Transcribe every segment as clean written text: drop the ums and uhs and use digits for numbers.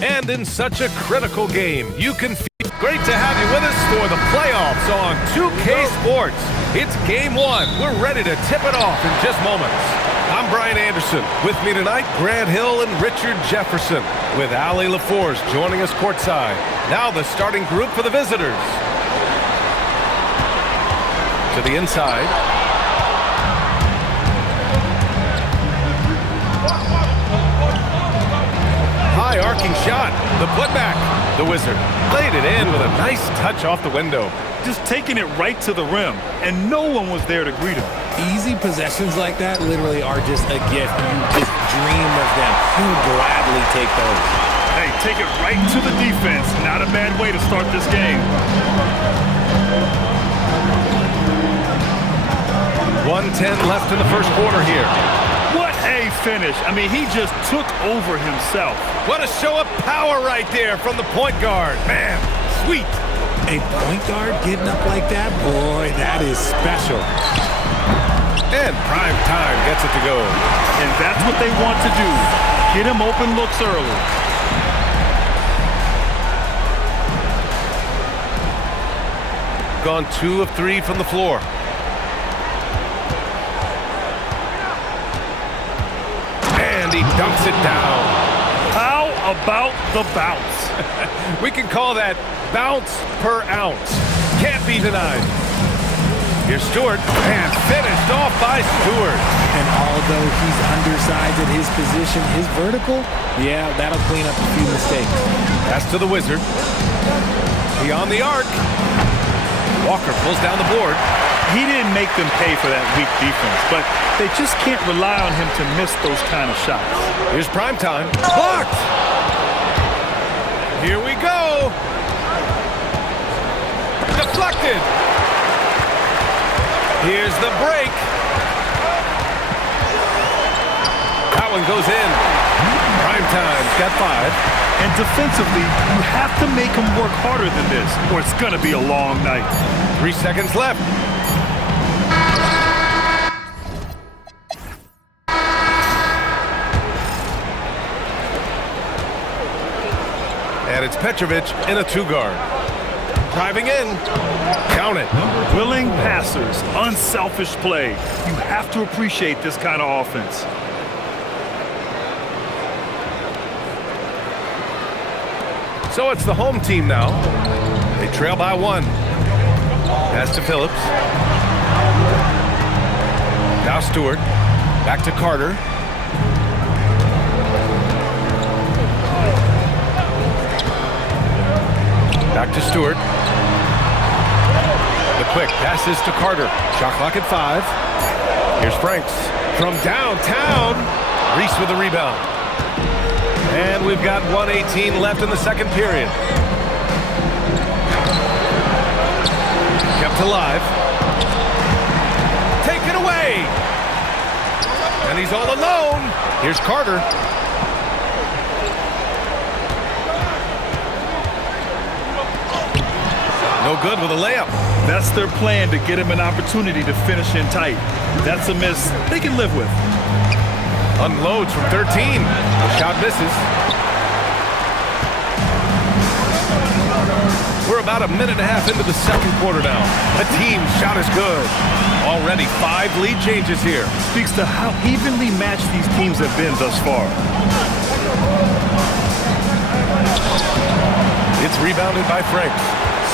And in such a critical game, you can feel great to have you with us for the playoffs on 2K Sports. It's game one. We're ready to tip it off in just moments. I'm Brian Anderson. With me tonight, Grant Hill and Richard Jefferson, with Allie LaForce joining us courtside. Now the starting group for the visitors. To the inside. High arcing shot. The putback. The Wizard laid it in with a nice touch off the window. Just taking it right to the rim, and no one was there to greet him. Easy possessions like that literally are just a gift. You just dream of them. You would gladly take those. Hey, take it right to the defense. Not a bad way to start this game. 1:10 left in the first quarter here. What a finish. I mean, he just took over himself. What a show of power right there from the point guard. Man, sweet. A point guard getting up like that? Boy, that is special. And prime time gets it to go. And that's what they want to do. Get him open looks early. Gone 2 of 3 from the floor. And he dunks it down. How about the bounce? We can call that bounce per ounce. Can't be denied. Here's Stewart, and finished off by Stewart. And although he's undersized at his position, his vertical, yeah, that'll clean up a few mistakes. Pass to the Wizard. Beyond the arc. Walker pulls down the board. He didn't make them pay for that weak defense, but they just can't rely on him to miss those kind of shots. Here's prime time. Blocked! Here we go! Deflected! Here's the break. That one goes in. Prime time's got 5. And defensively, you have to make him work harder than this, or it's going to be a long night. 3 seconds left. And it's Petrovic in a 2-guard. Driving in. Count it. Willing passers, unselfish play. You have to appreciate this kind of offense. So it's the home team now. They trail by 1. Pass to Phillips. Now Stewart. Back to Carter. Back to Stewart. The quick passes to Carter. Shot clock at 5. Here's Franks from downtown. Reese with the rebound. And we've got 1:18 left in the second period. Kept alive. Taken away. And he's all alone. Here's Carter. No good with a layup. That's their plan, to get him an opportunity to finish in tight. That's a miss they can live with. Unloads from 13. The shot misses. We're about a minute and a half into the second quarter now. The team's shot is good. Already 5 lead changes here. Speaks to how evenly matched these teams have been thus far. It's rebounded by Franks.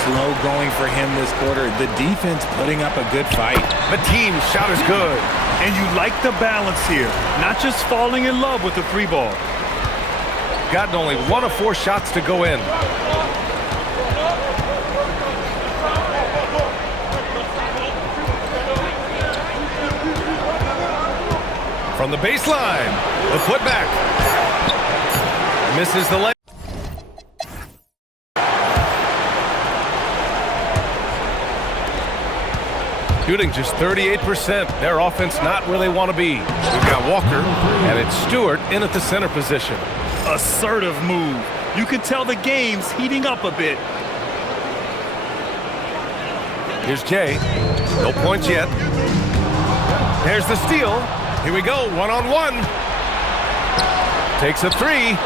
Slow going for him this quarter. The defense putting up a good fight. The team's shot is good. And you like the balance here. Not just falling in love with the 3-ball. Gotten only 1 of 4 shots to go in. From the baseline, the putback. Misses the leg. Shooting just 38%. Their offense not where they want to be. We've got Walker, and it's Stewart in at the center position. Assertive move. You can tell the game's heating up a bit. Here's Jay. No points yet. There's the steal. Here we go, one-on-one. Takes a 3.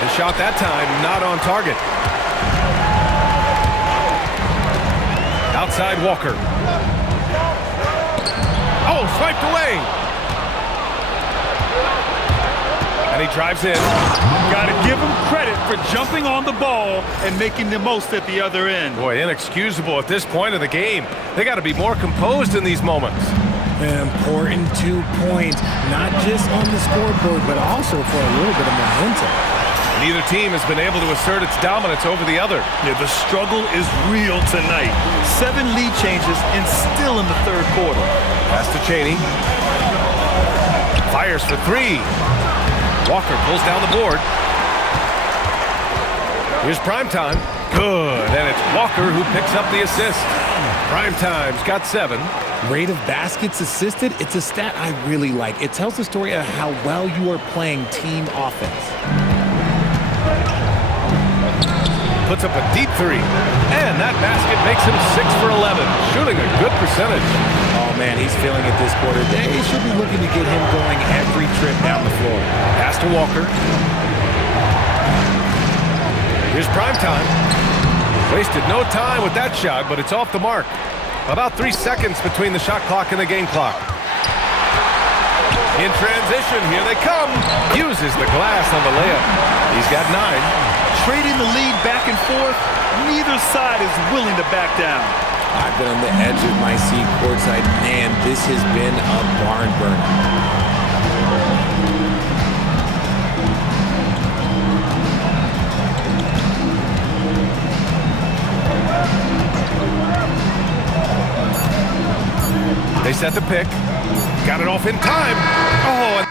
The shot that time not on target. Outside Walker. Oh, swiped away. And he drives in. Got to give him credit for jumping on the ball and making the most at the other end. Boy, inexcusable at this point of the game. They got to be more composed in these moments. An important 2 points, not just on the scoreboard, but also for a little bit of momentum. Neither team has been able to assert its dominance over the other. Yeah, the struggle is real tonight. 7 lead changes and still in the third quarter. Pass to Chaney. Fires for 3. Walker pulls down the board. Here's Primetime. Good, and it's Walker who picks up the assist. Primetime's got 7. Rate of baskets assisted, it's a stat I really like. It tells the story of how well you are playing team offense. Puts up a deep 3. And that basket makes him 6 for 11. Shooting a good percentage. Oh, man, he's feeling it this quarter. They should be looking to get him going every trip down the floor. Pass to Walker. Here's Primetime. Wasted no time with that shot, but it's off the mark. About 3 seconds between the shot clock and the game clock. In transition, here they come. Uses the glass on the layup. He's got 9. Trading the lead back and forth, neither side is willing to back down. I've been on the edge of my seat courtside. Man, this has been a barn burner. They set the pick. Got it off in time. Oh,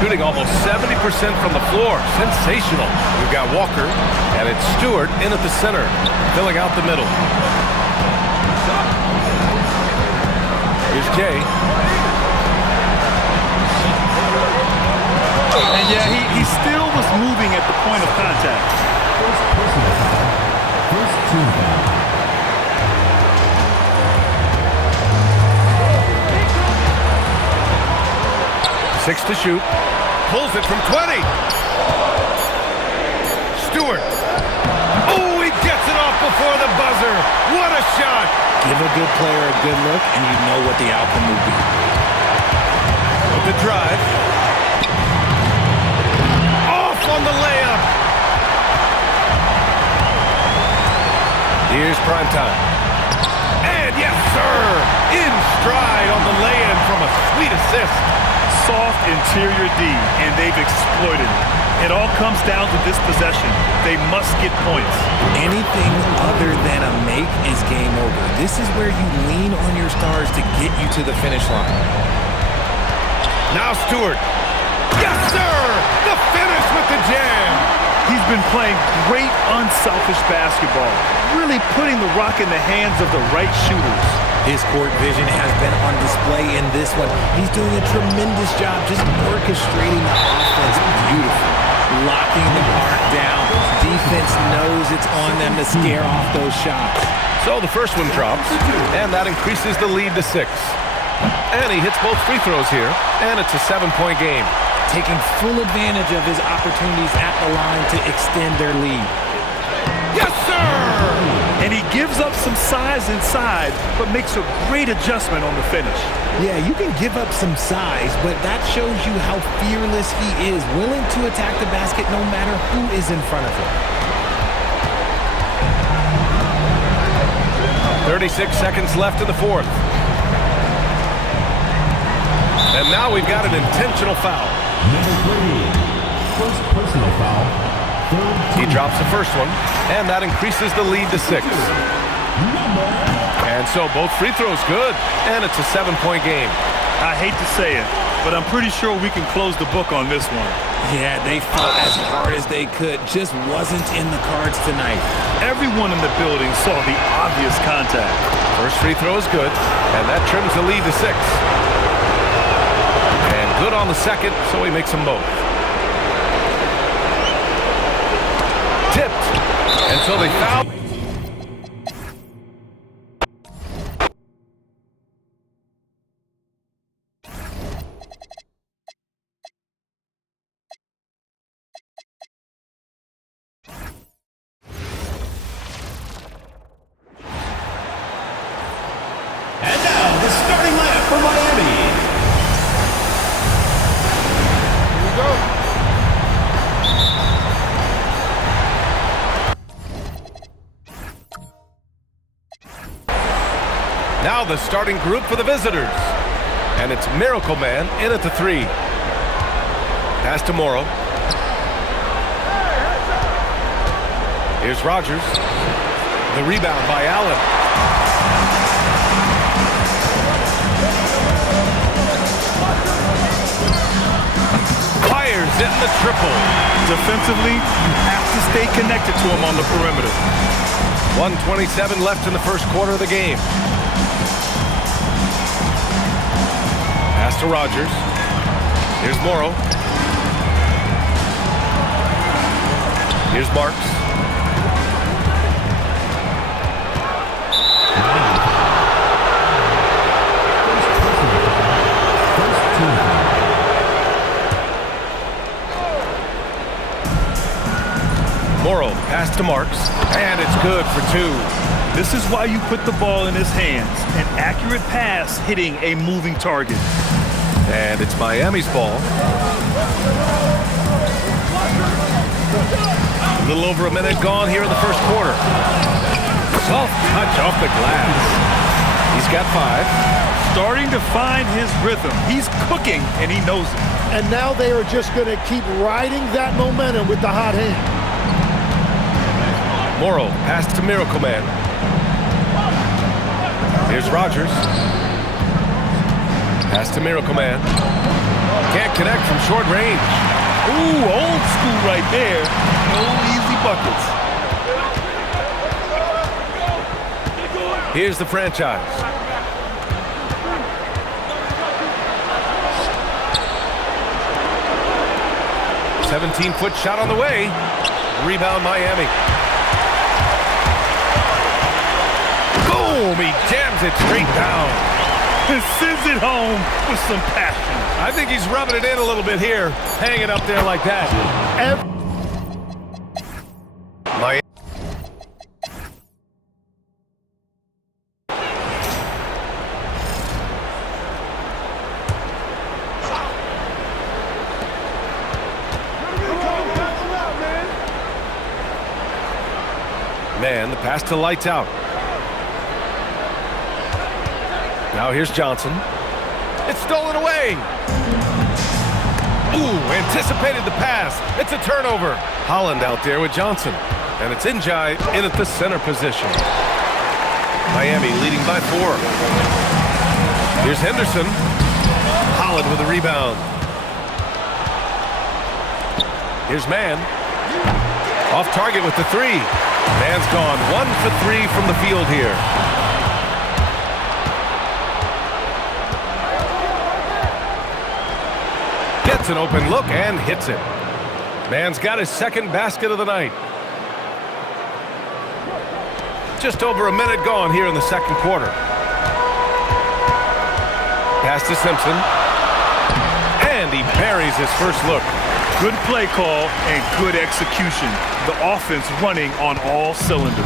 shooting almost 70% from the floor. Sensational. We've got Walker, and it's Stewart in at the center, filling out the middle. Here's Jay. And yeah, he still was moving at the point of contact. First team foul. 6 to shoot. Pulls it from 20. Stewart. Oh, he gets it off before the buzzer. What a shot. Give a good player a good look, and you know what the outcome will be. With the drive. Off on the layup. Here's Primetime. And yes, sir. In stride on the lay-in from a sweet assist. Soft interior D, and they've exploited it. It all comes down to this possession. They must get points. Anything other than a make is game over. This is where you lean on your stars to get you to the finish line. Now Stewart. Yes, sir! The finish with the jam. He's been playing great, unselfish basketball, really putting the rock in the hands of the right shooters. His court vision has been on display in this one. He's doing a tremendous job just orchestrating the offense beautifully. Locking the arc down. Defense knows it's on them to scare off those shots. So the first one drops, and that increases the lead to 6. And he hits both free throws here, and it's a 7-point game. Taking full advantage of his opportunities at the line to extend their lead. Yes, sir! And he gives up some size inside, but makes a great adjustment on the finish. Yeah, you can give up some size, but that shows you how fearless he is, willing to attack the basket no matter who is in front of him. 36 seconds left in the fourth. And now we've got an intentional foul. Number 3. First personal foul. He drops the first one, and that increases the lead to 6. And so both free throws good, and it's a 7-point game. I hate to say it, but I'm pretty sure we can close the book on this one. Yeah, they fought as hard as they could. Just wasn't in the cards tonight. Everyone in the building saw the obvious contact. First free throw is good, and that trims the lead to 6. And good on the second, so he makes them both. Tipped, and so they foul. Now the starting group for the visitors. And it's Miracle Man in at the 3. Pass to Morrow. Here's Rogers. The rebound by Allen. Fires in the triple. Defensively, you have to stay connected to him on the perimeter. 1:27 left in the first quarter of the game. Pass to Rogers. Here's Morrow. Here's Marks. Morrow, pass to Marks, and it's good for 2. This is why you put the ball in his hands. An accurate pass hitting a moving target. And it's Miami's ball. A little over a minute gone here in the first quarter. Soft touch off the glass. He's got 5. Starting to find his rhythm. He's cooking, and he knows it. And now they are just going to keep riding that momentum with the hot hand. Morrow, pass to Miracle Man. Here's Rogers. Pass to Miracle Man. Can't connect from short range. Ooh, old school right there. No easy buckets. Here's the franchise. A 17-foot shot on the way. Rebound Miami. Boom! He jams it straight down. And sends it home with some passion. I think he's rubbing it in a little bit here, hanging up there like that. Miami. Man, the pass to lights out. Now here's Johnson. It's stolen away. Ooh, anticipated the pass. It's a turnover. Holland out there with Johnson. And it's Njai in at the center position. Miami leading by 4. Here's Henderson. Holland with a rebound. Here's Mann. Off target with the 3. Mann's gone 1 for 3 from the field here. Gets an open look and hits it. Mann's got his second basket of the night. Just over a minute gone here in the second quarter. Pass to Simpson. And he buries his first look. Good play call and good execution. The offense running on all cylinders.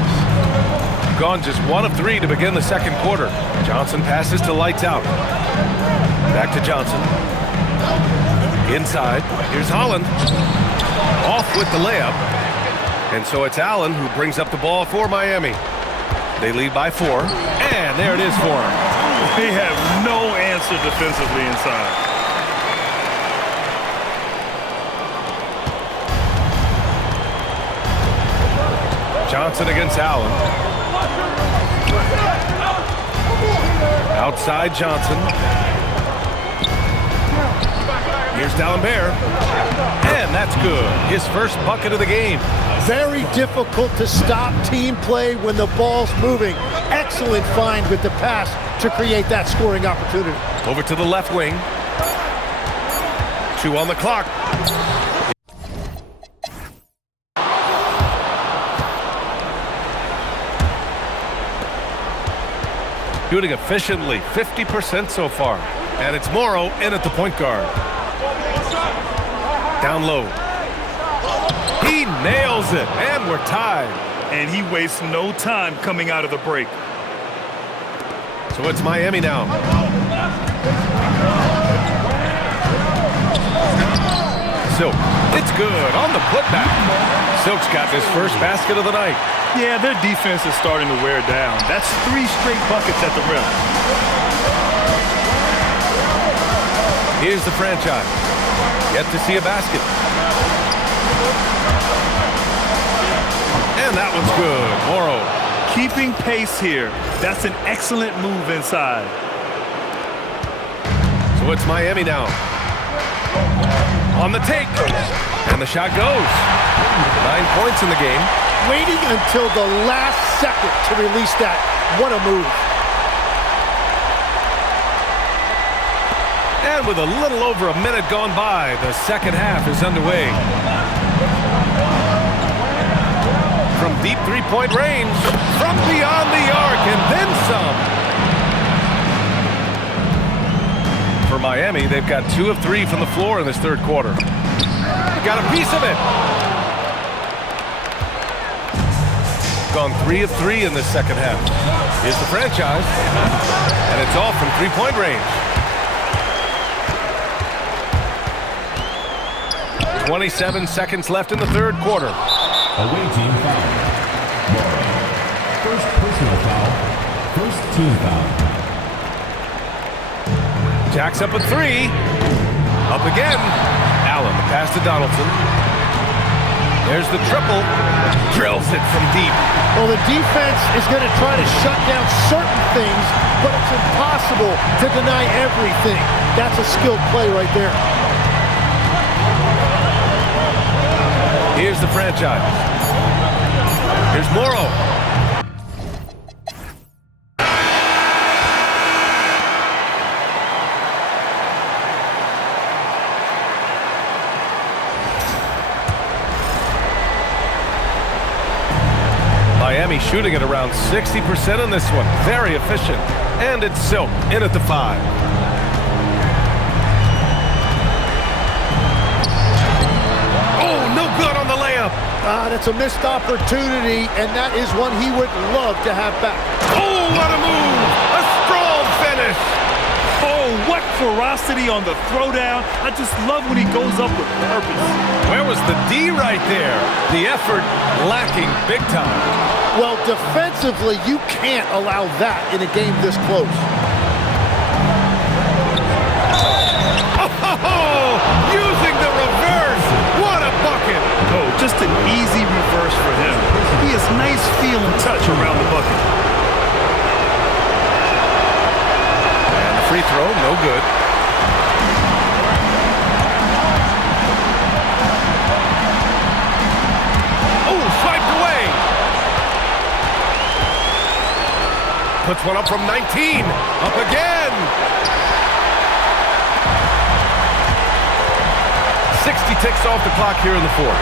Gone just 1 of 3 to begin the second quarter. Johnson passes to lights out. Back to Johnson. Inside. Here's Holland. Off with the layup. And so it's Allen who brings up the ball for Miami. They lead by 4. And there it is for him. They have no answer defensively inside. Johnson against Allen. Outside Johnson. Here's D'Alembert. And that's good. His first bucket of the game. Very difficult to stop team play when the ball's moving. Excellent find with the pass to create that scoring opportunity. Over to the left wing. 2 on the clock. Shooting efficiently, 50% so far. And it's Morrow in at the point guard. Down low. He nails it, and we're tied. And he wastes no time coming out of the break. So it's Miami now. Silk. It's good on the putback. Silk's got his first basket of the night. Yeah, their defense is starting to wear down. That's 3 straight buckets at the rim. Here's the franchise. Yet to see a basket. And that one's good. Morrow. Keeping pace here. That's an excellent move inside. So it's Miami now. On the take. And the shot goes. 9 points in the game. Waiting until the last second to release that. What a move. And with a little over a minute gone by, the second half is underway. From deep three-point range, from beyond the arc, and then some. For Miami, they've got 2 of 3 from the floor in this third quarter. Got a piece of it. Gone 3 of 3 in this second half. Here's the franchise, and it's all from three-point range. 27 seconds left in the third quarter. Away team foul. Morrow. First personal foul. First team foul. Jacks up a 3. Up again. Allen, the pass to Donaldson. There's the triple. Drills it from deep. Well, the defense is going to try to shut down certain things, but it's impossible to deny everything. That's a skilled play right there. Here's the franchise. Here's Morrow. Miami shooting at around 60% on this one. Very efficient. And it's Silk in at the 5. That's a missed opportunity, and that is one he would love to have back. Oh, what a move! A strong finish! Oh, what ferocity on the throwdown. I just love when he goes up with purpose. Where was the D right there? The effort lacking big time. Well, defensively, you can't allow that in a game this close. Oh, using the reverse. What a bucket. Oh, just an easy reverse for him. He has nice feel and touch around the bucket. And the free throw, no good. Oh, swiped away. Puts one up from 19. Up again. 60 ticks off the clock here in the fourth.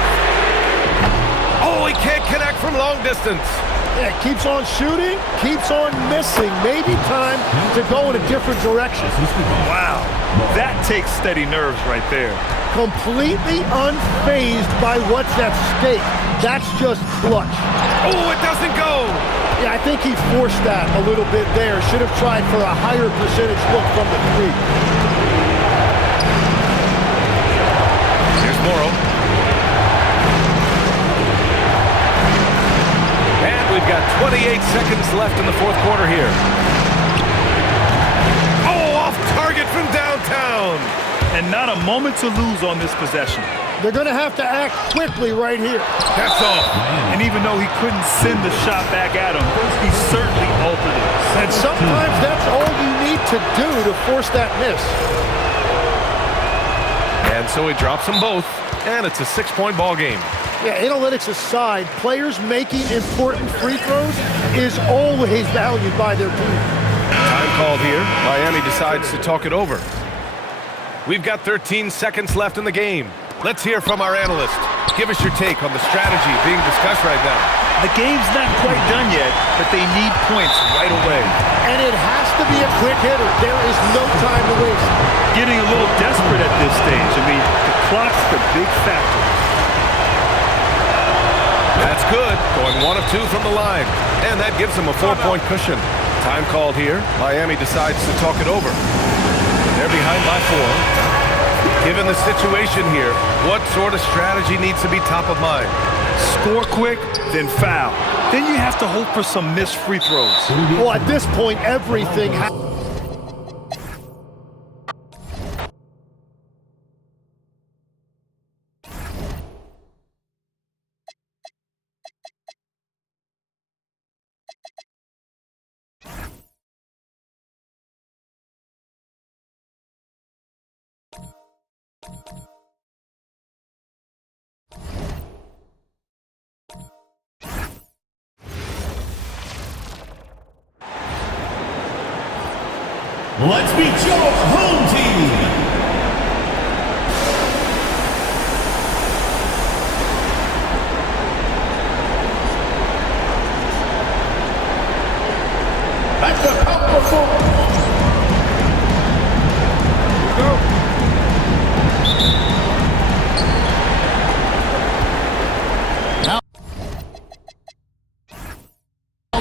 Oh, he can't connect from long distance. Yeah, keeps on shooting, keeps on missing. Maybe time to go in a different direction. Wow, that takes steady nerves right there. Completely unfazed by what's at stake. That's just clutch. Oh, it doesn't go. Yeah, I think he forced that a little bit there. Should have tried for a higher percentage look from the 3. Morrow. And we've got 28 seconds left in the fourth quarter here. Oh, off target from downtown. And not a moment to lose on this possession. They're going to have to act quickly right here. That's off. And even though he couldn't send the shot back at him, he certainly altered it. And sometimes that's all you need to do to force that miss. And so he drops them both, and it's a 6-point ball game. Yeah, analytics aside, players making important free throws is always valued by their team. Time called here. Miami decides to talk it over. We've got 13 seconds left in the game. Let's hear from our analyst. Give us your take on the strategy being discussed right now. The game's not quite done yet, but they need points right away. And it has to be a quick hitter. There is no time to waste. Getting a little desperate at this stage. I mean, the clock's the big factor. That's good. Going 1 of 2 from the line. And that gives them a 4-point cushion. Time called here. Miami decides to talk it over. They're behind by 4. Given the situation here, what sort of strategy needs to be top of mind? Score quick, then foul. Then you have to hope for some missed free throws. Well, at this point, everything Let's meet your home team. At the top of the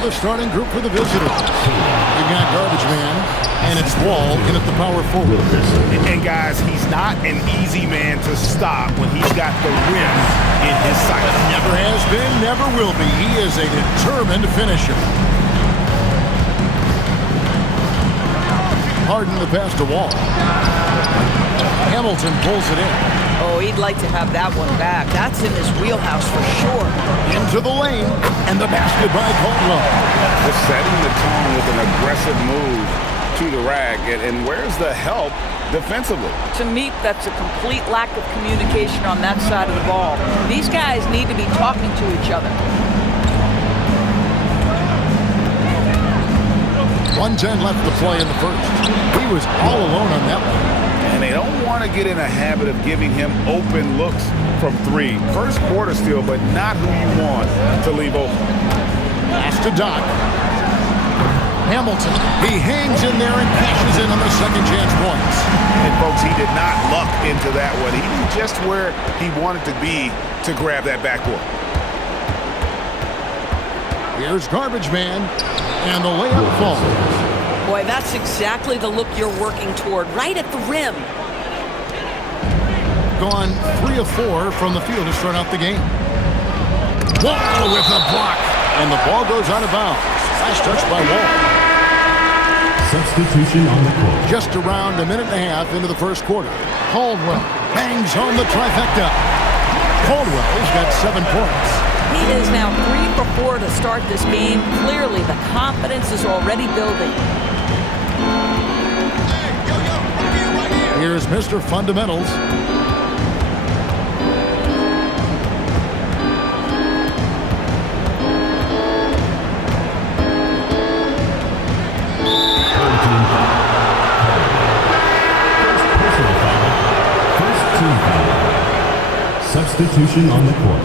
the starting group for the visitors. You've got Garbage Man, and it's Wall in at the power forward. And guys, he's not an easy man to stop when he's got the rim in his sights. Never has been, never will be. He is a determined finisher. Harden the pass to Wall. Hamilton pulls it in. Oh, he'd like to have that one back. That's in his wheelhouse for sure. Into the lane, and the basket by Caldwell. Just setting the tone with an aggressive move to the rack. And where's the help defensively? To me, that's a complete lack of communication on that side of the ball. These guys need to be talking to each other. 1:10 left to play in the first. He was all alone on that one. And they don't want to get in a habit of giving him open looks from three. First quarter still, but not who you want to leave open. Pass to Doc. Hamilton. He hangs in there and cashes in on the second chance points. And folks, he did not luck into that one. He knew just where he wanted to be to grab that backboard. Here's Garbage Man, and the layup falls. Boy, that's exactly the look you're working toward, right at the rim. Gone 3 of 4 from the field to start out the game. Wall with a block, and the ball goes out of bounds. Last touch by Wall. Substitution on the court. Just around a minute and a half into the first quarter. Caldwell bangs home the trifecta. Caldwell's got 7 points. He is now 3 for 4 to start this game. Clearly, the confidence is already building. Here's Mr. Fundamentals. First team foul. Substitution on the court.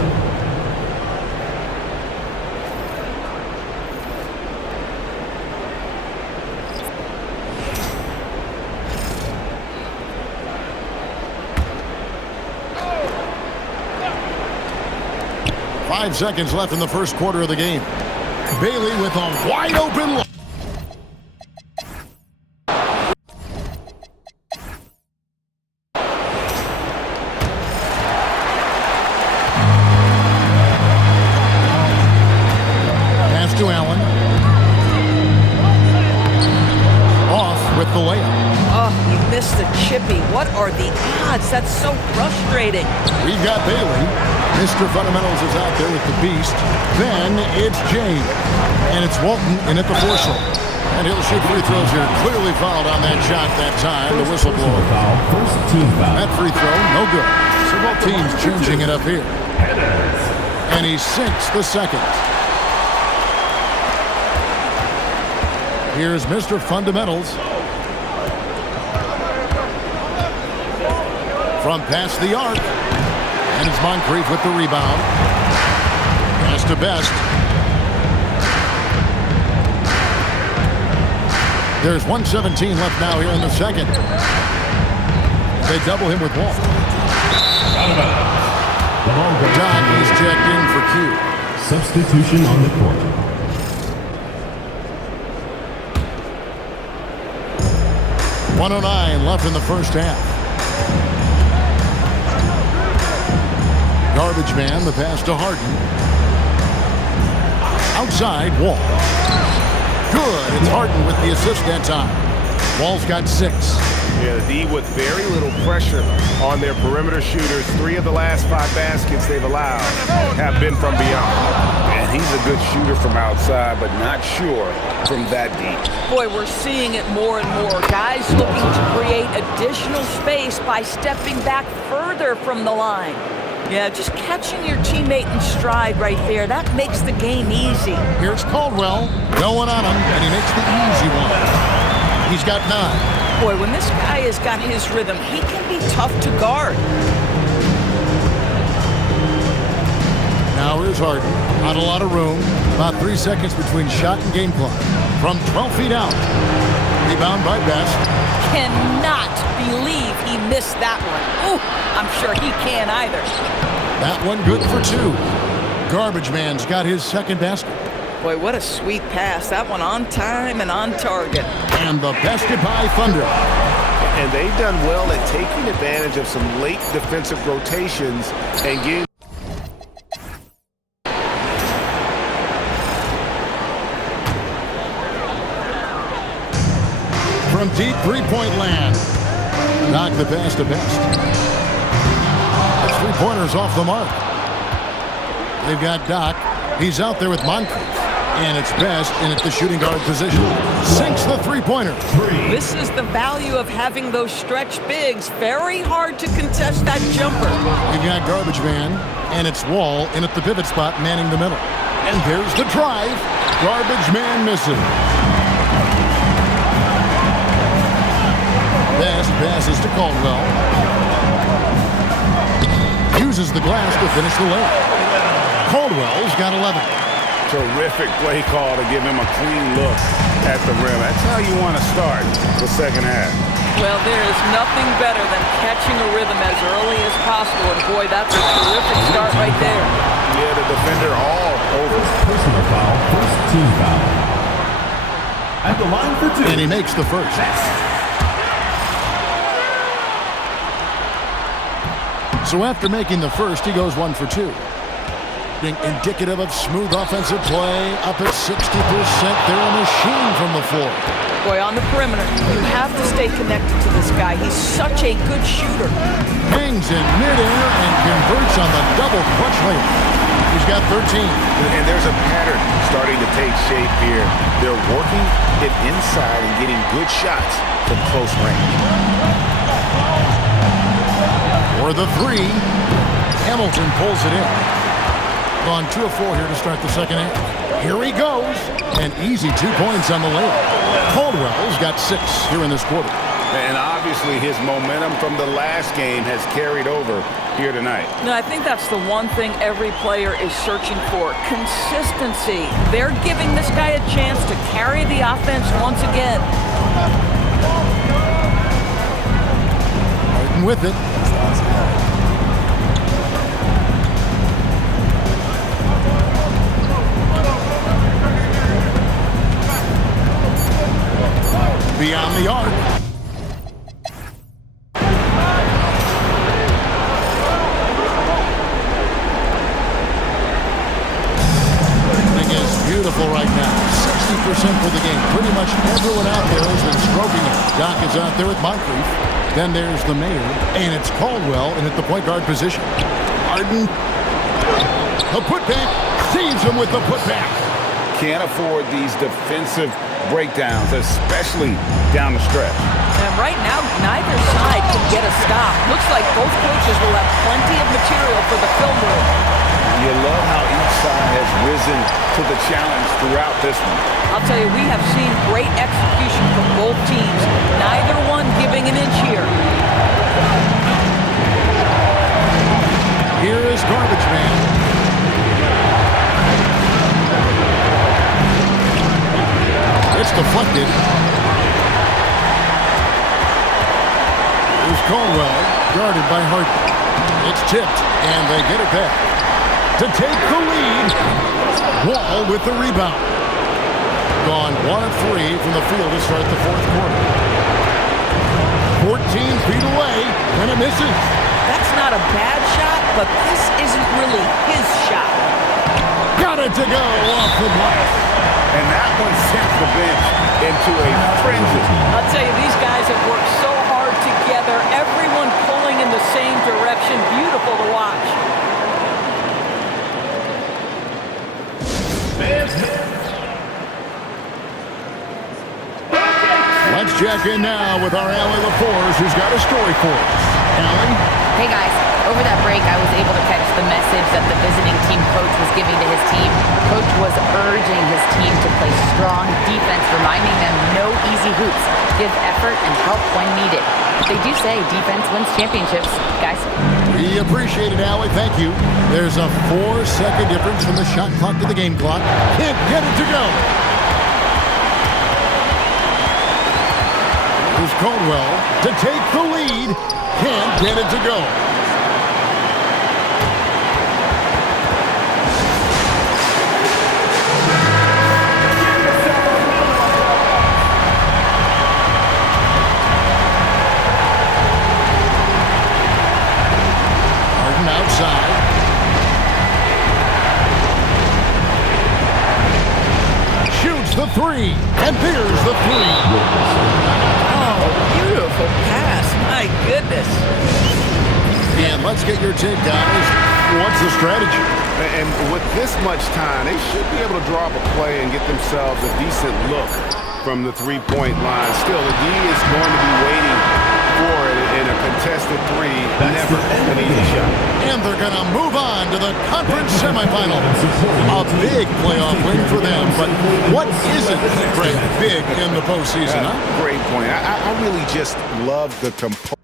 Five seconds left in the first quarter of the game. Bailey with a wide open look. Pass to Allen. Off with the layup. Oh, he missed the chippy. What are the odds? That's so frustrating. We've got Bailey. Mr. Fundamentals is out there with the beast. Then it's James. And it's Walton in at the foursomes. And he'll shoot free throws here. Clearly fouled on that shot that time. The whistle blower. First team foul. That free throw, no good. So both teams changing it up here. And he sinks the second. Here's Mr. Fundamentals. From past the arc. And it's Moncrief with the rebound. Pass to Best. There's 1:17 left now here in the second. They double him with Wall. Doc is checked in for Q. Substitution on the court. .109 left in the first half. Garbage man, the pass to Harden. Outside, Wall. Good. It's Harden with the assist that time. Wall's got 6. Yeah, the D with very little pressure on their perimeter shooters. 3 of the last 5 baskets they've allowed have been from beyond. And he's a good shooter from outside, but not sure from that deep. Boy, we're seeing it more and more. Guys looking to create additional space by stepping back further from the line. Yeah, just catching your teammate in stride right there. That makes the game easy. Here's Caldwell going on him, and he makes the easy one. He's got 9. Boy, when this guy has got his rhythm, he can be tough to guard. Now here's Harden. Not a lot of room. About 3 seconds between shot and game clock. From 12 feet out. Rebound by Best. Cannot believe he missed that one. Ooh, I'm sure he can't either. That one good for 2. Garbage man's got his second basket. Boy, what a sweet pass. That one on time and on target. And the basket by Thunder. And they've done well at taking advantage of some late defensive rotations and getting... From deep three-point land. Knock the pass to Best. The 3-pointers off the mark. They've got Doc. He's out there with Moncrief. And it's Best in at the shooting guard position. Sinks the 3-pointer. This is the value of having those stretch bigs. Very hard to contest that jumper. You've got Garbage man. And it's Wall in at the pivot spot, manning the middle. And there's the drive. Garbage man misses. Best passes to Caldwell. Uses the glass to finish the layup. Caldwell's got 11. Terrific play call to give him a clean look at the rim. That's how you want to start the second half. Well, there is nothing better than catching a rhythm as early as possible. And boy, that's a terrific start right there. Yeah, the defender all over. Personal foul, first team foul. At the line for 2. And he makes the first. So after making the first, he goes 1 for 2. Being indicative of smooth offensive play, up at 60%. They're a machine from the floor. Boy, on the perimeter, you have to stay connected to this guy. He's such a good shooter. Hangs in midair and converts on the double clutch layup. He's got 13. And there's a pattern starting to take shape here. They're working it inside and getting good shots from close range. For the 3, Hamilton pulls it in. Gone 2 of 4 here to start the second half. Here he goes. An easy 2 points on the layup. Caldwell's got 6 here in this quarter. And obviously his momentum from the last game has carried over here tonight. No, I think that's the one thing every player is searching for. Consistency. They're giving this guy a chance to carry the offense once again. Harden with it. Beyond the arc. Thing is beautiful right now. 60% for the game. Pretty much everyone out there has been stroking it. Doc is out there with Moncrief. Then there's the mayor, and it's Caldwell in at the point guard position. Harden. The putback. Saves him with the putback. Can't afford these defensive breakdowns, especially down the stretch. And right now, neither side can get a stop. Looks like both coaches will have plenty of material for the film room. You love how each side has risen to the challenge throughout this one. I'll tell you, we have seen great execution from both teams. Neither one giving an inch here. Here is Garbage Man. It's deflected. Here's Caldwell, guarded by Harden. It's tipped, and they get it back. To take the lead, Wall with the rebound. Gone 1 of 3 from the field to start the fourth quarter. 14 feet away, and it misses. that's not a bad shot, but this isn't really his shot. Got it to go off the glass. And that one sends the bench into a frenzy. I'll tell you, these guys have worked so hard together, everyone pulling in the same direction. Beautiful to watch. Let's check in now with our Allie LaForce, who's got a story for us. Allie? Hey guys, over that break I was able to catch the message that the visiting team coach was giving to his team. Coach was urging his team to play strong defense, reminding them no easy hoops, give effort and help when needed. They do say defense wins championships, guys. We appreciate it, Allie. Thank you. There's a 4-second difference from the shot clock to the game clock. Can't get it to go. Here's Caldwell to take the lead. Can't get it to go. Harden outside. Shoots the three. And there's the three. Beautiful pass. My goodness. And let's get your take, guys. What's the strategy? And with this much time, they should be able to draw up a play and get themselves a decent look from the three-point line. Still, the D is going to be waiting for it in a contested three. Never an easy shot. And they're going to move on to the conference semifinal. A big playoff win for them, but what isn't great big in the postseason, huh? Great point. I really just love the composure.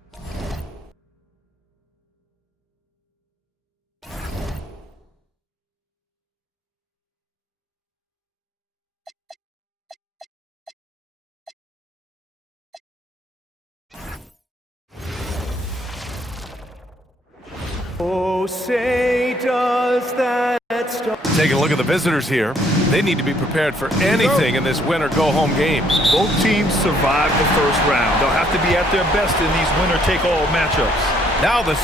Oh, say does that star... Take a look at the visitors here. They need to be prepared for anything in this win-or-go-home game. Both teams survived the first round. They'll have to be at their best in these winner-take-all matchups. Now the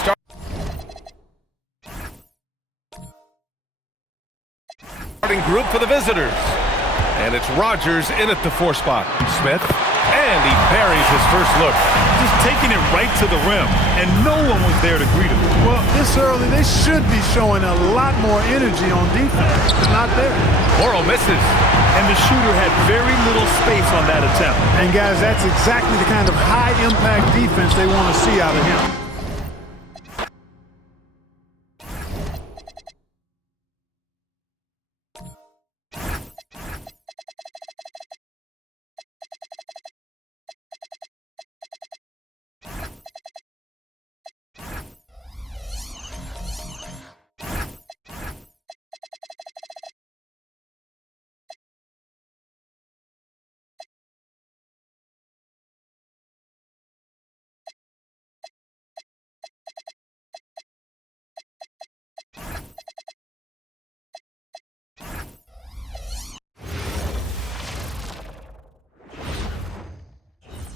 starting group for the visitors. And it's Rogers in at the 4 spot. Smith, and he buries his first look. Just taking it right to the rim, and no one was there to greet him. Well, this early, they should be showing a lot more energy on defense. They're not there. Morrow misses. And the shooter had very little space on that attempt. And guys, that's exactly the kind of high-impact defense they want to see out of him.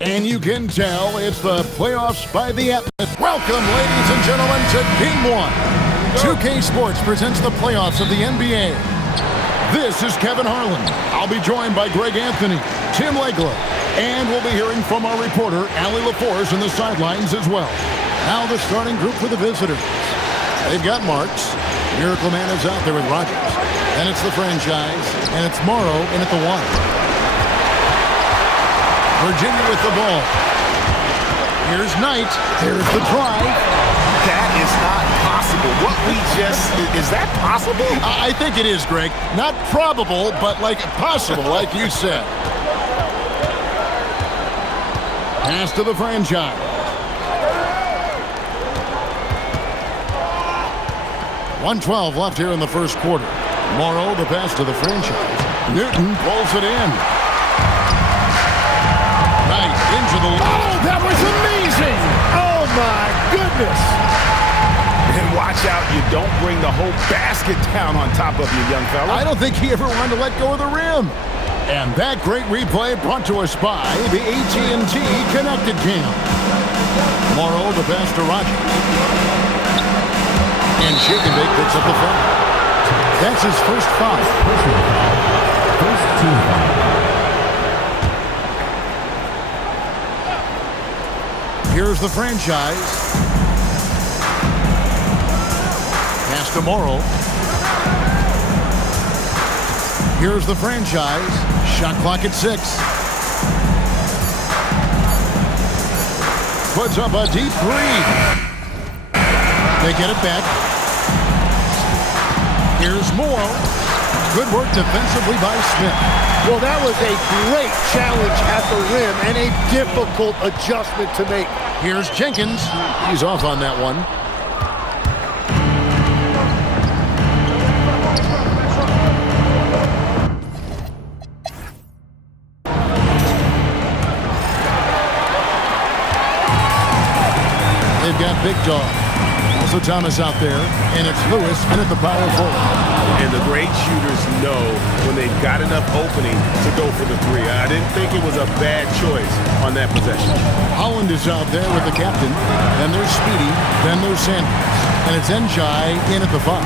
And you can tell it's the playoffs by the atmosphere. Welcome, ladies and gentlemen, to Game 1. 2K Sports presents the playoffs of the NBA. This is Kevin Harlan. I'll be joined by Greg Anthony, Tim Legler, and we'll be hearing from our reporter, Allie LaForce, in the sidelines as well. Now the starting group for the visitors. They've got Marks. Miracle Man is out there with Rogers. Then it's the franchise, and it's Morrow in at the 1. Virginia with the ball. Here's Knight. Here's the drive. That is not possible. What we just... Is that possible? I think it is, Greg. Not probable, but like possible, like you said. Pass to the franchise. .112 left here in the first quarter. Morrow, the pass to the franchise. Newton pulls it in. Into the... Oh, that was amazing! Oh, my goodness! And watch out, you don't bring the whole basket down on top of you, young fella. I don't think he ever wanted to let go of the rim. And that great replay brought to us by the AT&T Connected Cam. Morrow, the pass to Rogers. And Shakenbake picks up the foul. That's his first foul. Personal foul. First team foul. Here's the franchise. Pass to Morrow. Here's the franchise. Shot clock at 6. Puts up a deep 3. They get it back. Here's Morrow. Good work defensively by Smith. Well, that was a great challenge at the rim and a difficult adjustment to make. Here's Jenkins. He's off on that one. They've got Big Dog. Also Thomas out there, and it's Lewis in at the power forward. And the great shooters know when they've got enough opening to go for the 3. I didn't think it was a bad choice on that possession. Holland is out there with the captain. Then there's Speedy. Then there's Sanders. And it's Njai in at the 5.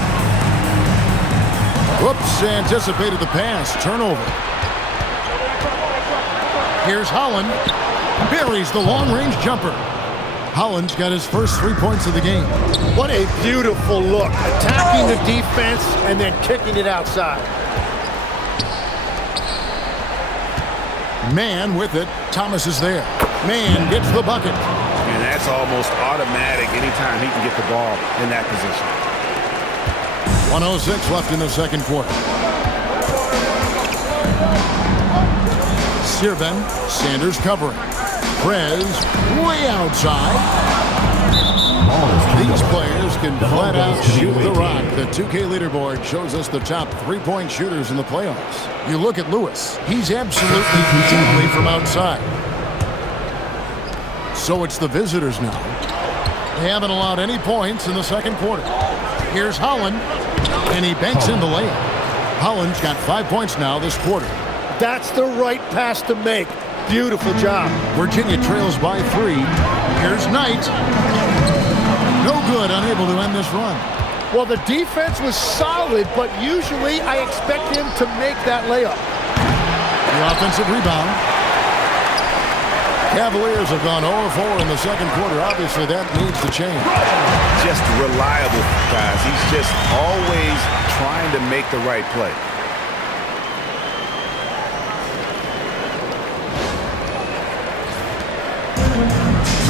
Whoops, anticipated the pass. Turnover. Here's Holland. Buries the long-range jumper. Holland's got his first 3 points of the game. What a beautiful look. Attacking the defense and then kicking it outside. Mann with it. Thomas is there. Mann gets the bucket. And that's almost automatic anytime he can get the ball in that position. 1:06 left in the second quarter. Sirven. Sanders covering. Prez way outside. These players can flat out shoot the rock. The 2K leaderboard shows us the top 3-point shooters in the playoffs. You look at Lewis. He's absolutely deadly from outside. So it's the visitors now. They haven't allowed any points in the second quarter. Here's Holland, and he banks in the layup. Holland's got 5 points now this quarter. That's the right pass to make. Beautiful job. Virginia trails by 3. Here's Knight. No good, unable to end this run. Well, the defense was solid, but usually I expect him to make that layup. The offensive rebound. Cavaliers have gone 0-4 in the second quarter. Obviously, that needs to change. Just reliable, guys. He's just always trying to make the right play.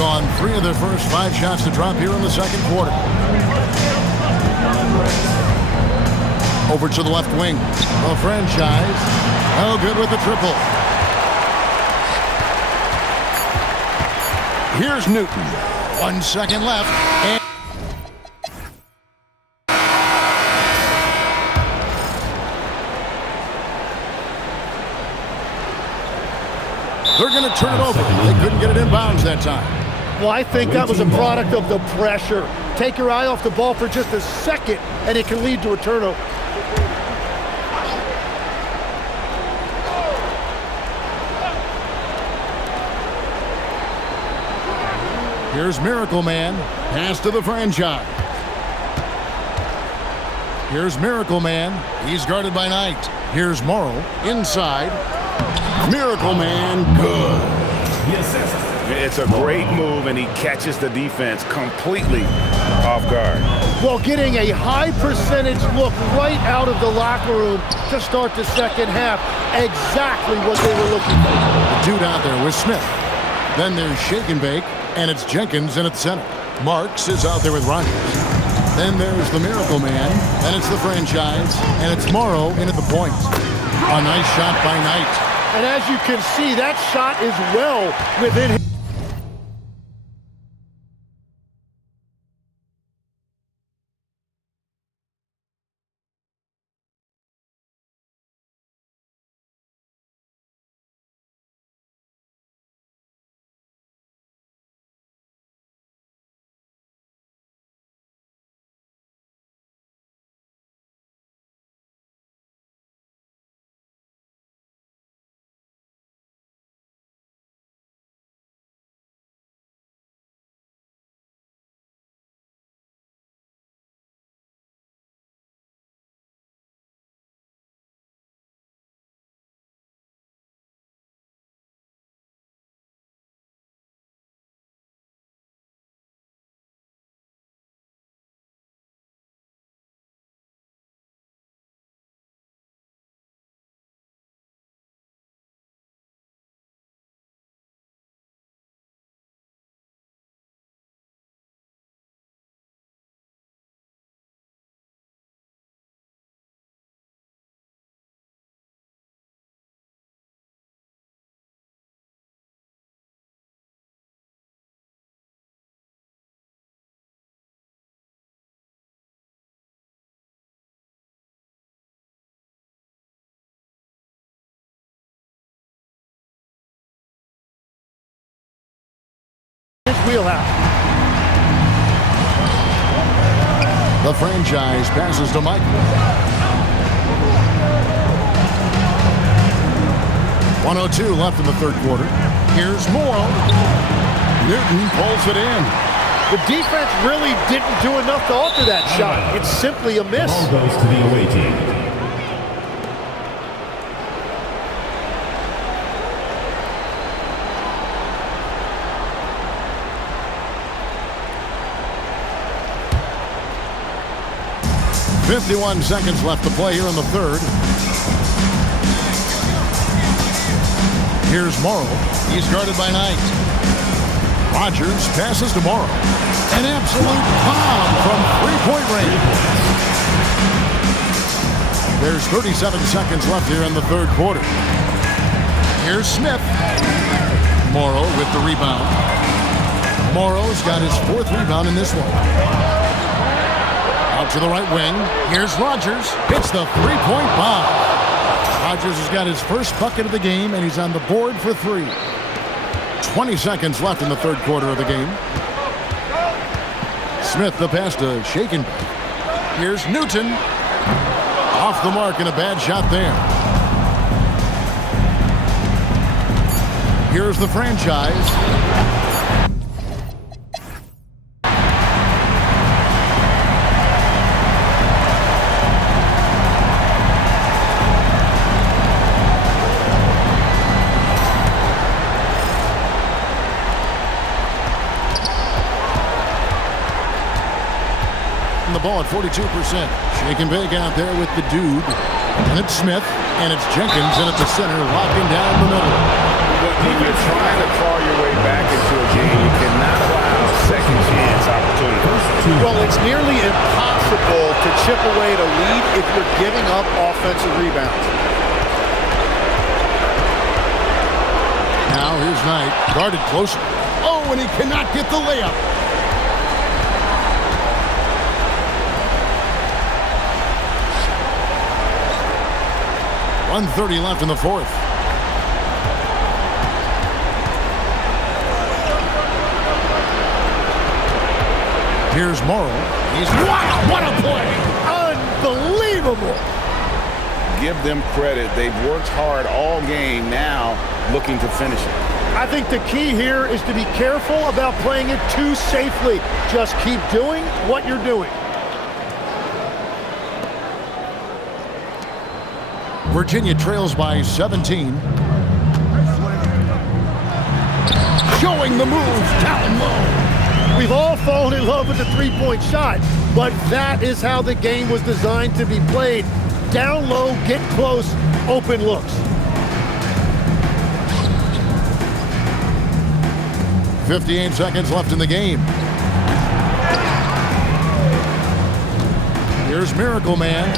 On 3 of their first 5 shots to drop here in the second quarter. Over to the left wing. The franchise. Oh, good with the triple. Here's Newton. 1 second left. And they're going to turn it over. They couldn't get it in bounds that time. Well, I think that was a product of the pressure. Take your eye off the ball for just a second, and it can lead to a turnover. Here's Miracle Man. Pass to the franchise. Here's Miracle Man. He's guarded by Knight. Here's Morrow. Inside. Miracle Man. Good. The assist. It's a great move, and he catches the defense completely off guard. Well, getting a high percentage look right out of the locker room to start the second half. Exactly what they were looking for. The dude out there with Smith. Then there's Shakenbake, and it's Jenkins in at center. Marks is out there with Rogers. Then there's the Miracle Man, and it's the franchise, and it's Morrow in at the point. A nice shot by Knight. And as you can see, that shot is well within his wheelhouse. The franchise passes to Michael. 1:02 left in the third quarter. Here's Morrow. Newton pulls it in. The defense really didn't do enough to alter that shot. It's simply a miss. Ball goes to the away team. .51 seconds left to play here in the third. Here's Morrow. He's guarded by Knight. Rogers passes to Morrow. An absolute bomb from three-point range. There's 37 seconds left here in the third quarter. Here's Smith. Morrow with the rebound. Morrow's got his fourth rebound in this one. Out to the right wing. Here's Rogers. Hits the three-point bomb. Rogers has got his first bucket of the game, and he's on the board for three. 20 seconds left in the third quarter of the game. Smith the pass to Shaken. Here's Newton. Off the mark and a bad shot there. Here's the franchise. The ball at 42%. Shaken big out there with the dude. And it's Smith, and it's Jenkins, and at the center, locking down the middle. When you're trying to claw your way back into a game, you cannot allow second chance opportunities. Well, it's nearly impossible to chip away at a lead if you're giving up offensive rebounds. Now here's Knight, guarded closer. Oh, and he cannot get the layup. .130 left in the fourth. Here's Morrow. Wow, what a play! Unbelievable! Give them credit. They've worked hard all game, now looking to finish it. I think the key here is to be careful about playing it too safely. Just keep doing what you're doing. Virginia trails by 17. Showing the move down low. We've all fallen in love with the three-point shot, but that is how the game was designed to be played. Down low, get close, open looks. 58 seconds left in the game. Here's Miracle Man.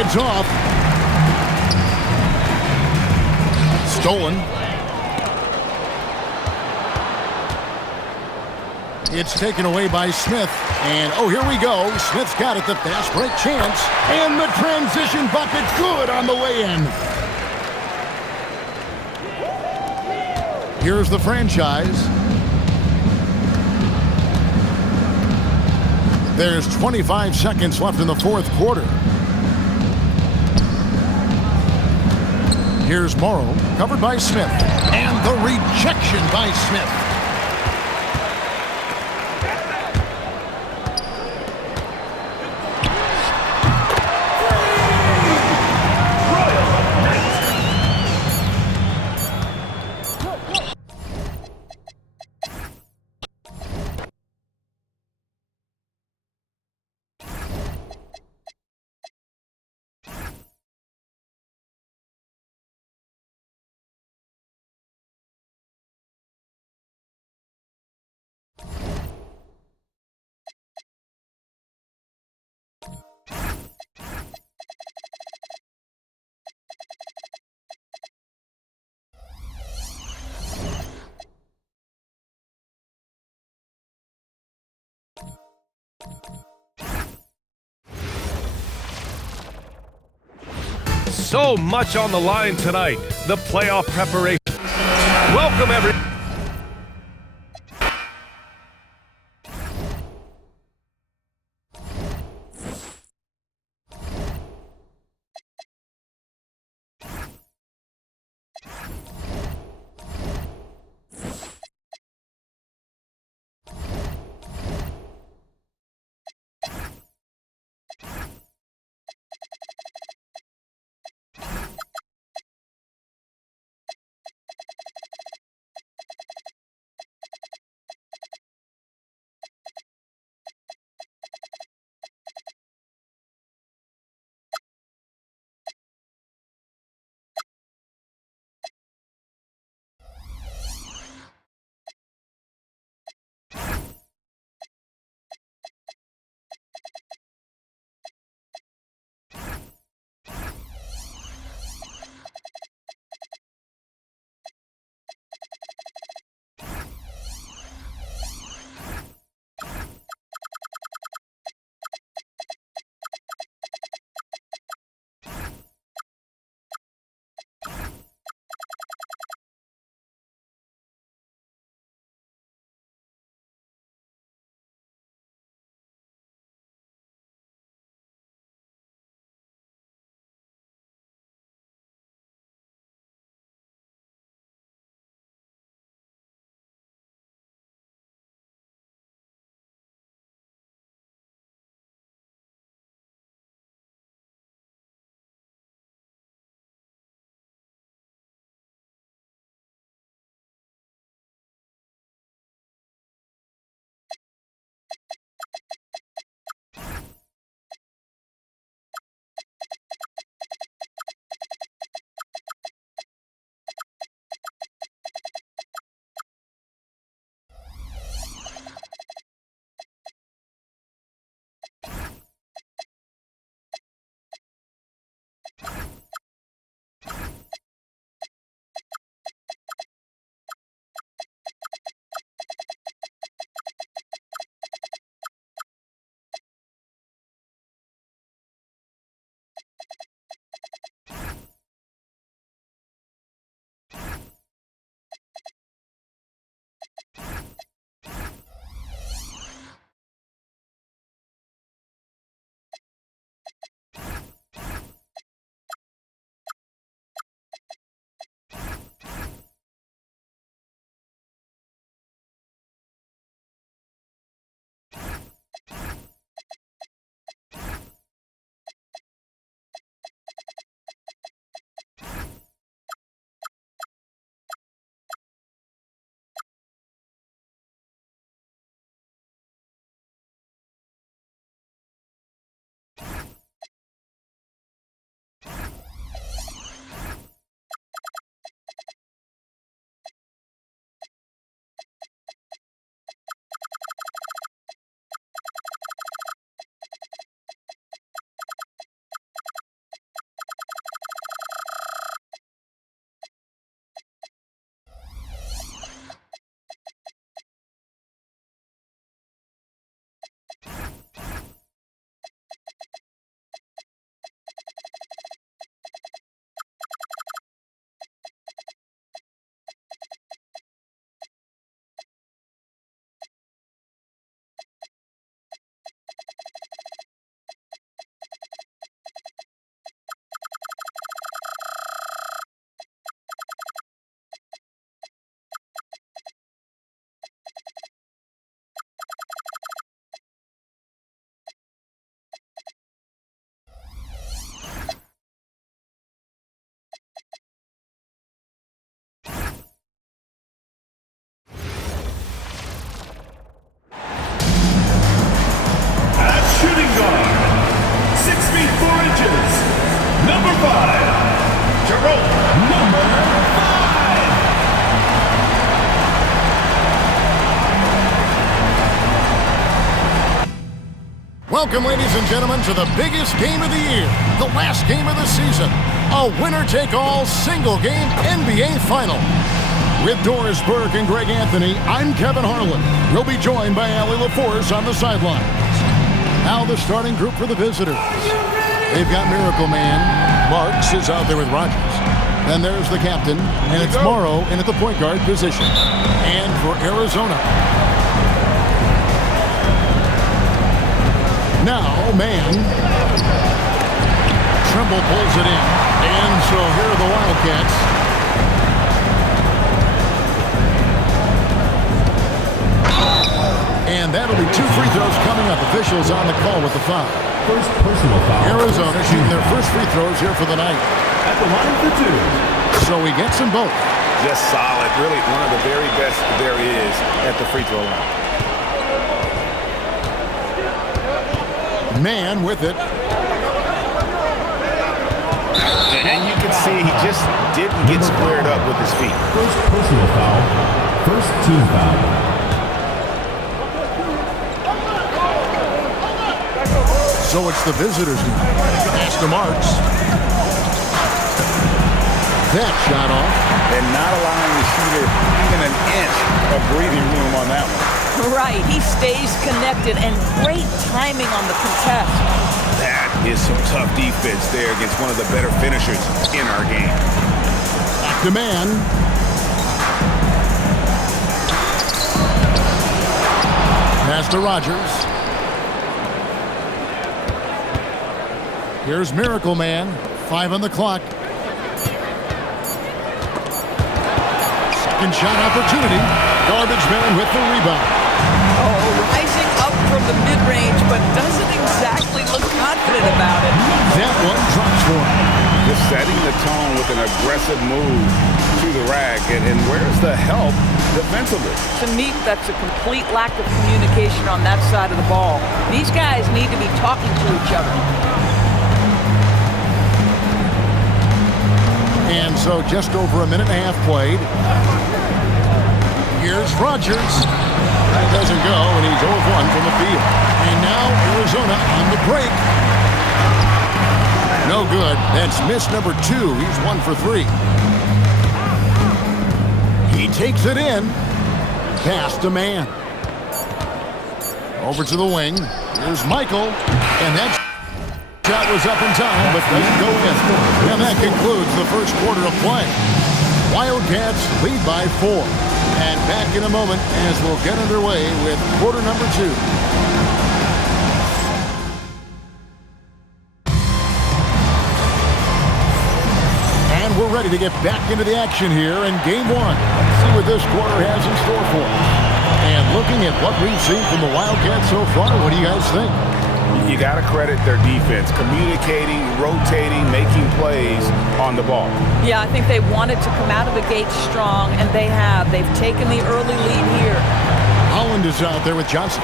It's off. Stolen. It's taken away by Smith. And, oh, here we go. Smith's got it, the fast break chance. And the transition bucket good on the way in. Here's the franchise. There's 25 seconds left in the fourth quarter. Here's Morrow, covered by Smith. And the rejection by Smith. So much on the line tonight. The playoff preparation. Welcome, everyone. Welcome, ladies and gentlemen, to the biggest game of the year, the last game of the season, a winner-take-all single-game NBA Final. With Doris Burke and Greg Anthony, I'm Kevin Harlan. We'll be joined by Allie LaForce on the sidelines. Now the starting group for the visitors. They've got Miracle Man. Marks is out there with Rogers. Then there's the captain, and it's Morrow in at the point guard position. And for Arizona, now Man. Trimble pulls it in, and so here are the Wildcats. And that'll be 2 free throws coming up. Officials on the call with the foul. First personal foul. Arizona shooting their first free throws here for the night. At the line for 2. So he gets them both. Just solid. Really one of the very best there is at the free throw line. Man with it. And you can see he just didn't get squared up with his feet. First personal foul. First team foul. So it's the visitors now. Pass to Marks. That shot off. And not allowing the shooter even an inch of breathing room on that one. Right, he stays connected, and great timing on the contest. That is some tough defense there against one of the better finishers in our game. Back to Man. Pass to Rogers. Here's Miracle Man. 5 on the clock. Second shot opportunity. Garbage Man with the rebound. Oh, rising up from the mid-range, but doesn't exactly look confident about it. That one drops for him. Just setting the tone with an aggressive move to the rack. And where's the help defensively? To me, that's a complete lack of communication on that side of the ball. These guys need to be talking to each other. And so just over a minute and a half played. Here's Rogers. That doesn't go, and he's 0 of 1 from the field. And now Arizona on the break. No good. That's miss number 2. He's 1 for 3. He takes it in. Pass to Man. Over to the wing. Here's Michael. And that shot was up in time, but doesn't go in. And that concludes the first quarter of play. Wildcats lead by 4. And back in a moment as we'll get underway with quarter number 2. And we're ready to get back into the action here in game 1. Let's see what this quarter has in store for us. And looking at what we've seen from the Wildcats so far, what do you guys think? You got to credit their defense, communicating, rotating, making plays on the ball. Yeah, I think they wanted to come out of the gate strong, and they have. They've taken the early lead here. Holland is out there with Johnson.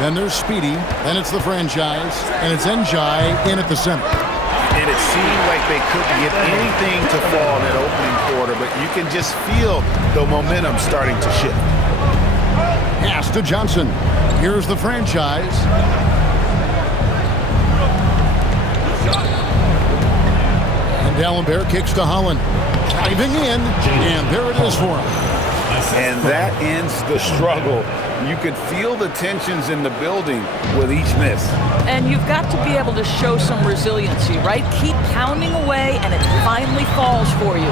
Then there's Speedy. Then it's the franchise. And it's Njai in at the center. And it seemed like they couldn't get anything to fall in that opening quarter, but you can just feel the momentum starting to shift. Pass to Johnson. Here's the franchise. And D'Alembert kicks to Holland. Driving in, and there it is for him. And that ends the struggle. You could feel the tensions in the building with each miss. And you've got to be able to show some resiliency, right? Keep pounding away, and it finally falls for you.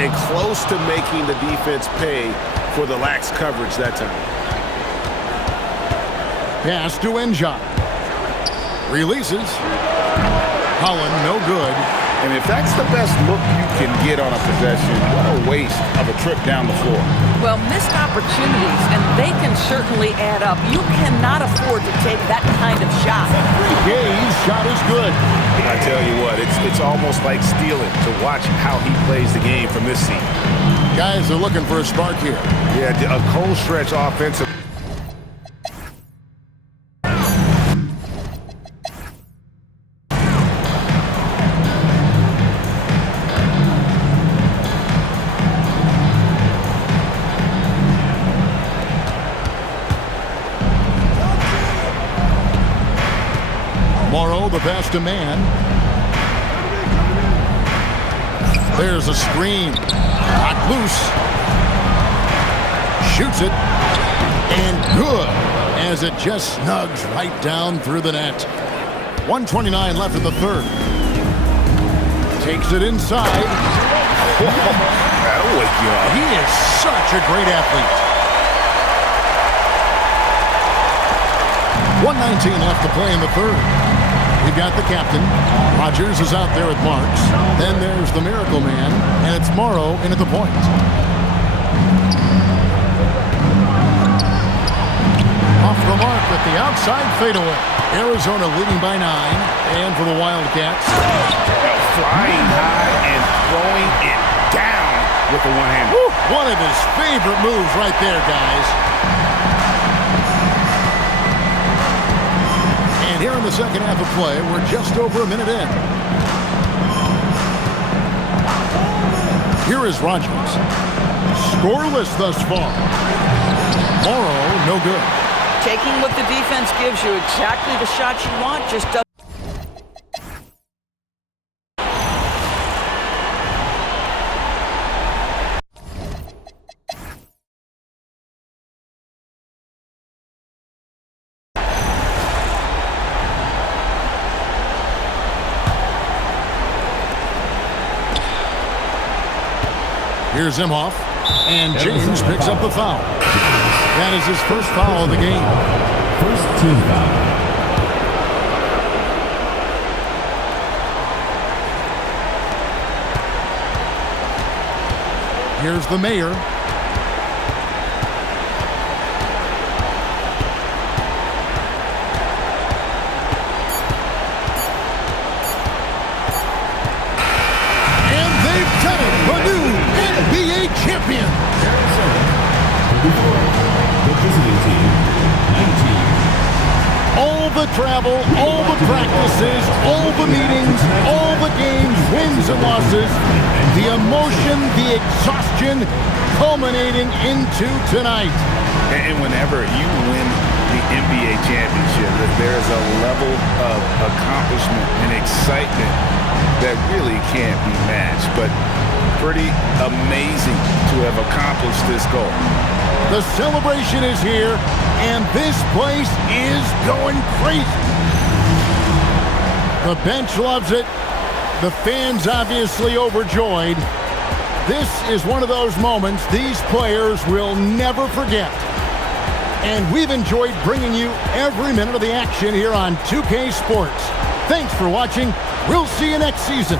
And close to making the defense pay for the lax coverage that time. Pass to Njai. Releases. Holland, no good. And if that's the best look you can get on a possession, what a waste of a trip down the floor. Well, missed opportunities, and they can certainly add up. You cannot afford to take that kind of shot. Gay's shot is good. I tell you what, it's almost like stealing to watch how he plays the game from this seat. Guys are looking for a spark here. Yeah, a cold stretch offensive. past a man. There's a screen. Knocked loose. Shoots it. And good, as it just snugs right down through the net. 1:29 left in the third. Takes it inside. That'll wake you up. He is such a great athlete. 1:19 left to play in the third. We've got the captain. Rogers is out there at marks. Then there's the Miracle Man, and it's Morrow in at the point. Off the mark with the outside fadeaway. Arizona leading by 9, and for the Wildcats. Flying high and throwing it down with the one-hand. One of his favorite moves right there, guys. And here in the second half of play, we're just over a minute in. Here is Rogers. Scoreless thus far. Morrow, no good. Taking what the defense gives you, exactly the shot you want, just doesn't. Here's Imhoff, and James picks up the foul. That is his first foul of the game. First team foul. Here's the mayor. Champion. Arizona. The visiting team. 19. All the travel, all the practices, all the meetings, all the games, wins and losses, the emotion, the exhaustion, culminating into tonight. And whenever you win the NBA championship, there's a level of accomplishment and excitement that really can't be matched. But pretty amazing to have accomplished this goal. The celebration is here, and this place is going crazy. The bench loves it. The fans obviously overjoyed. This is one of those moments these players will never forget. And we've enjoyed bringing you every minute of the action here on 2K Sports. Thanks for watching. We'll see you next season.